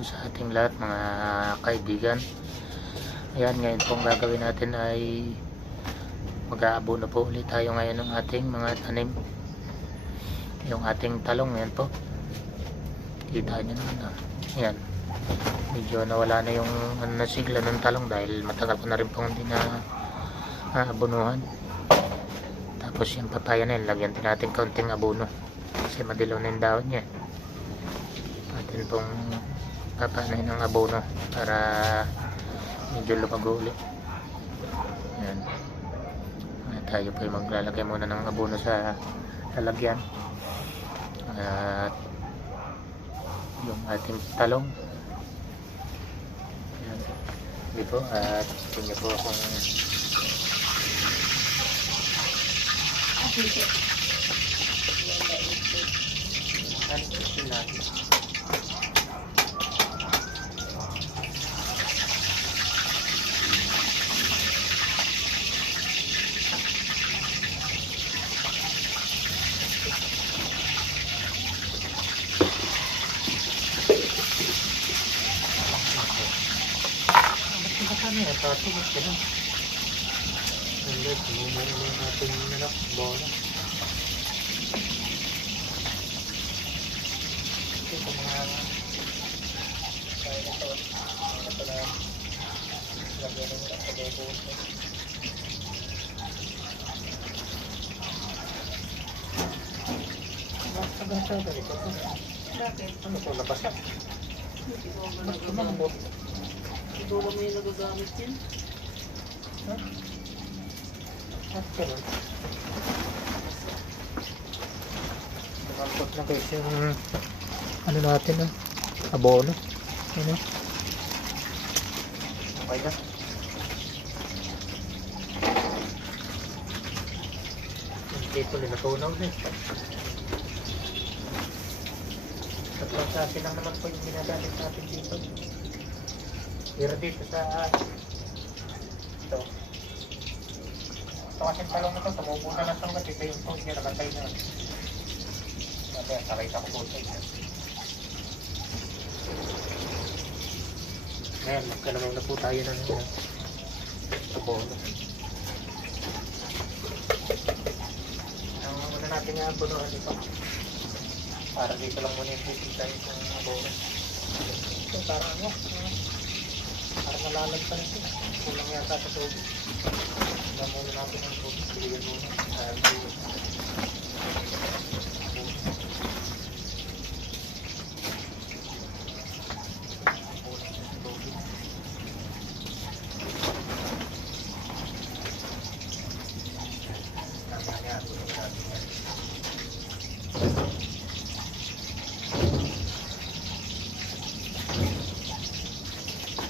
po sa ating lahat mga kaibigan. Ayan, ngayon pong gagawin natin ay mag-aabono po ulit tayo ngayon ng ating mga tanim. Yung ating talong, yan po. Kita nyo naman ah. Ayan. Medyo nawala na yung ano, na sigla ng talong dahil matagal ko na rin pong hindi na aabonuhan. Tapos yung papaya na yun, lagyan din natin kaunting abono. Kasi madilaw na yung dahon niya. Atin pong papanayin ng abono para medyo lumago ulit. Yan. At tayo po ay maglalagay muna ng abono sa lalagyan. At yung ating talong. Yan. Hindi po. At tingnan po akong ano sila. Ano yan? Patungos ka na. Hindi, tumumuro na yung ating anak, bola. Ito sa mga kaya na to. Mga pala lagyan ng mga kadobo. Nagasa ka rin ito. Bakit? Ano to, labas na? Hindi ko ba Ano nagagamit? mo? Hindi ko ba may nagagamit yan? Ha? At ganun. Nakakot na guys yung ano natin ah. Abono. Ano? Okay na. Hindi ko natunaw na eh. Tatlong sasi lang naman po yung ginagamit natin dito. Pero dito sa ito. Ito kasi talong na ito, tumubo na lang ito yung tubig niya nakatay na. Ko po sa inyo. Ngayon, magkalamang na po tayo ng ano, abono. Ang una natin nga abonohan ito. Para dito lang muna yung pupunta tayo sa abono. Ito, parang ano, ah, nalalagpan ito. Kulang yata sa tubig. Wala muna natin ang tubig. Bigyan muna. Dahil tubig.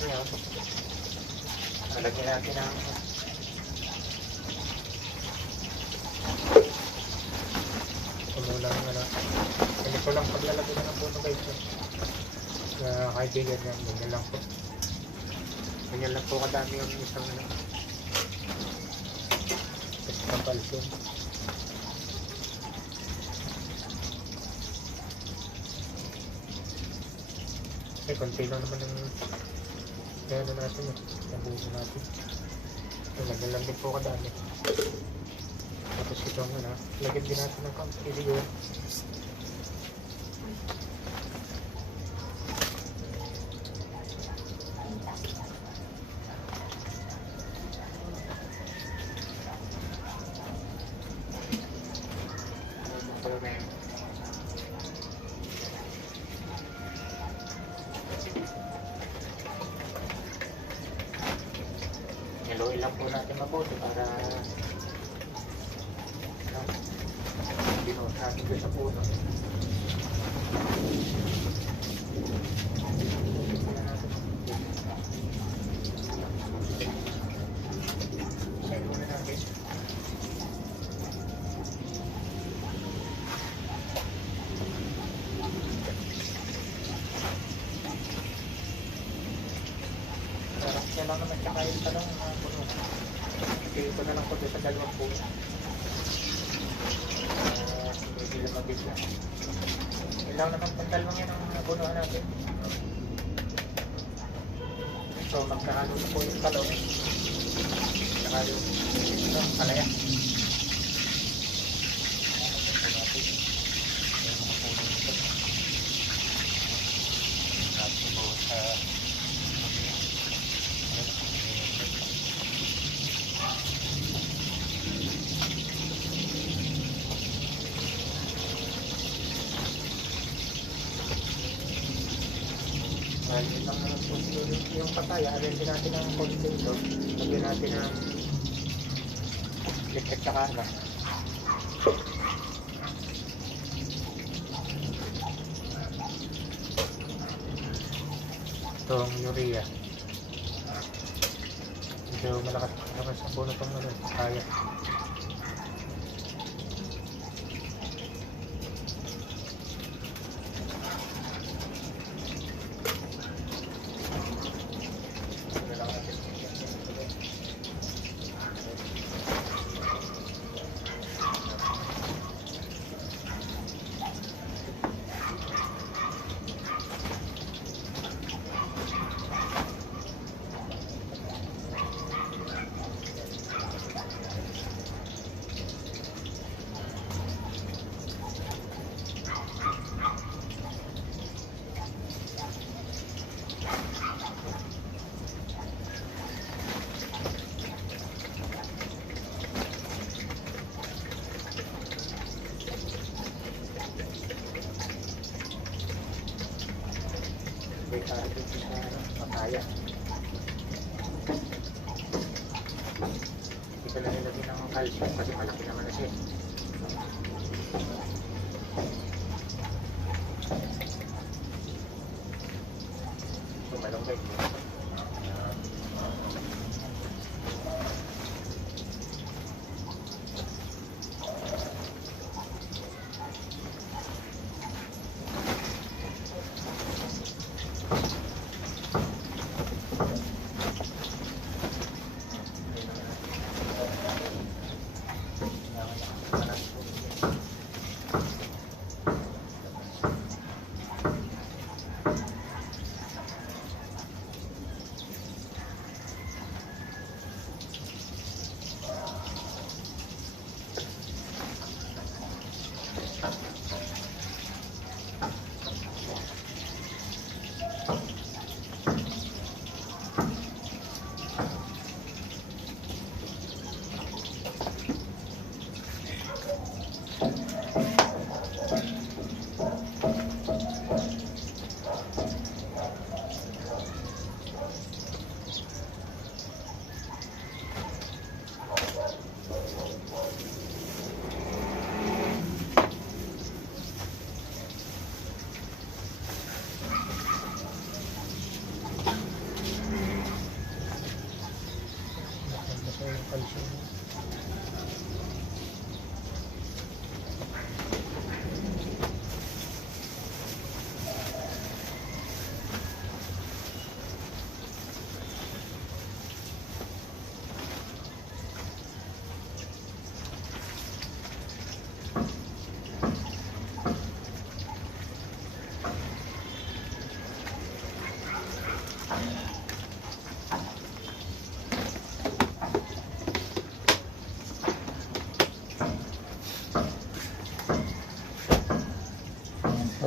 Ngayon, Lalagyan natin ang kumulang ano. Ganito lang paglalagay na ng puno guys. eh. Sa kaibigan yan, ganyan lang po. Ganyan lang po kadami yung isang ano. Isang kalsyon. Eh, konti lang naman yung ano natin eh. Nabuso natin. So, din po kadami. Tapos ito ang ano, lagyan din natin ng kaunti siguro. Haluin mabuti para ko na lang po sa dalawang po. Uh, medyo lumagig na. Naman pang dalawang yan ang abunuhan natin. So magkahalo na po yung talong. Saka yung ano kalaya. Siguro yung- papaya. Alin natin ang ito. Lagyan natin ng liquid tsaka ano. Itong urea. Medyo malakas malakas sa puno itong ano, papaya. Ano lang natin. May dito sa papaya. Hindi ko lang nilagyan ng calcium kasi malaki naman na siya.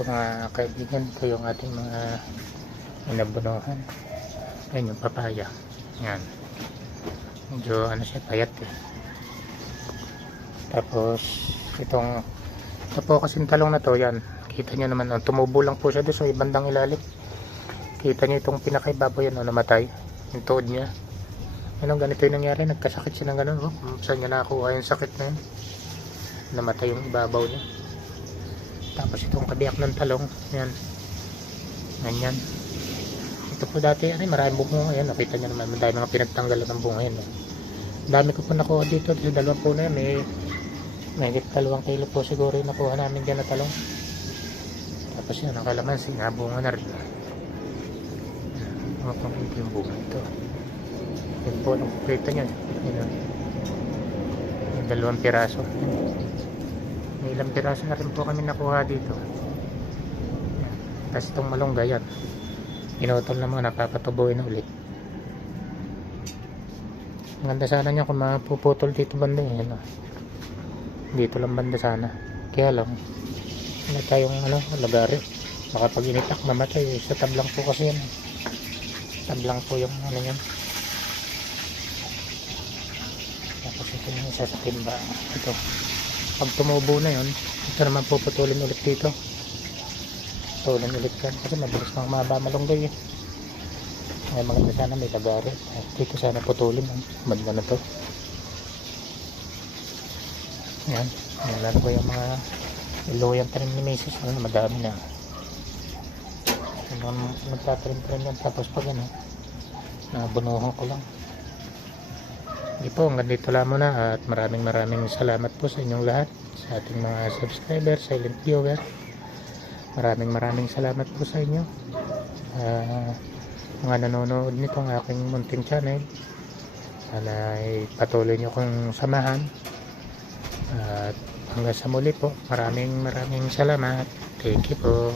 Po mga kaibigan, ito yung ating mga inabunuhan. Ayan yung papaya. Ayan. Medyo ano siya, payat eh. Tapos, itong, ito po kasing talong na to, yan. Kita nyo naman, oh, tumubo lang po siya doon sa ibandang ilalim. Kita nyo itong pinakaibabaw yan, oh, namatay. Yung tuod niya. Anong ganito yung nangyari? Nagkasakit siya ng ganun. Oh. Saan niya nakakuha yung sakit na yun? Namatay yung ibabaw niya. Tapos itong kabiyak ng talong. Yan. Ganyan. Ito po dati, ano, maraming bunga. Ayan, nakita nyo naman. Madami mga pinagtanggalan ng bunga yan. Eh. Dami ko po nakuha dito. Sa dalawang po na yan. May, may higit dalawang kilo po siguro yung nakuha namin dyan na talong. Tapos yan, ang kalamansi. Nabunga na rin. Mga pang yung bunga ito. Yan po, ang kita nyo. Yan, oh. Yung dalawang piraso. May ilang piraso na rin po kami nakuha dito. Tapos itong malunggay yan. Inutol na mga napapatubuin na ulit. Ganda sana niya kung mapuputol dito banda eh. Ano? Dito lang banda sana. Kaya lang, wala tayong ano, lagari. Baka pag initak mamatay. eh. Sa tablang po kasi yan. Tablang po yung ano yan. Tapos ito yung isa sa timba. Ito. Pag tumubo na yun, ito naman puputulin ulit dito. Putulin ulit yan. Kasi mabilis nang maba malunggay eh. Ay maganda sana may lagari. Ay, dito sana putulin. Madla na to. Yan. Yan ko yung mga iluyang tanim ni Macy's. Ano, madami na. Ano, magtatanim-tanim yan. Tapos pag ano, nabunuhan ko lang. Hindi po, hanggang dito lang muna at maraming maraming salamat po sa inyong lahat sa ating mga subscriber, silent viewer. Maraming maraming salamat po sa inyo. Ah, mga nanonood nitong aking munting channel. Sana ay patuloy nyo kong samahan. At hanggang sa muli po, maraming maraming salamat. Thank you po.